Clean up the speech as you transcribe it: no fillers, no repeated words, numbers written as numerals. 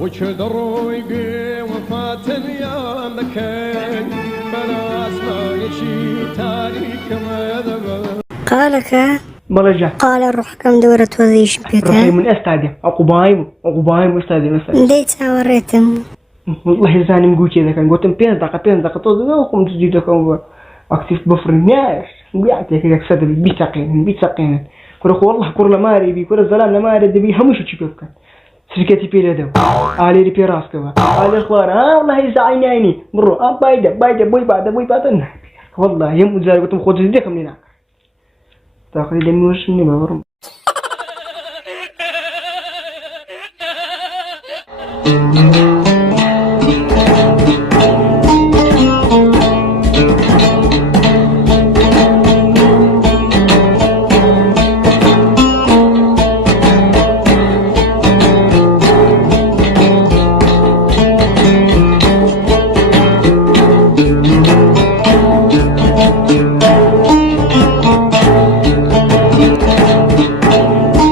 وشدروي بوفاة اليوم بكي بلا اسمع شي تاريخ مذبل قالك برجع قال نروح كم دورة وظيش روحي بيتا من استاديوم عقبايم استاديوم ديت وريتم والله زاني مقول كذا كان قلت 5 دقيقة وقمت جديد كم اكتيف بفرنياش قاعد هيك صدر بيتسقين كل والله كل ما اريبي كل الظلام ما اريد بي همش تشوف كان سركتي بيلدو علي ري راسك على الاخبار والله يزعيني عيني مرو بايده بوي بعد والله يوم زاري قلت خذ زيك منين تاخذ دمي وشني ما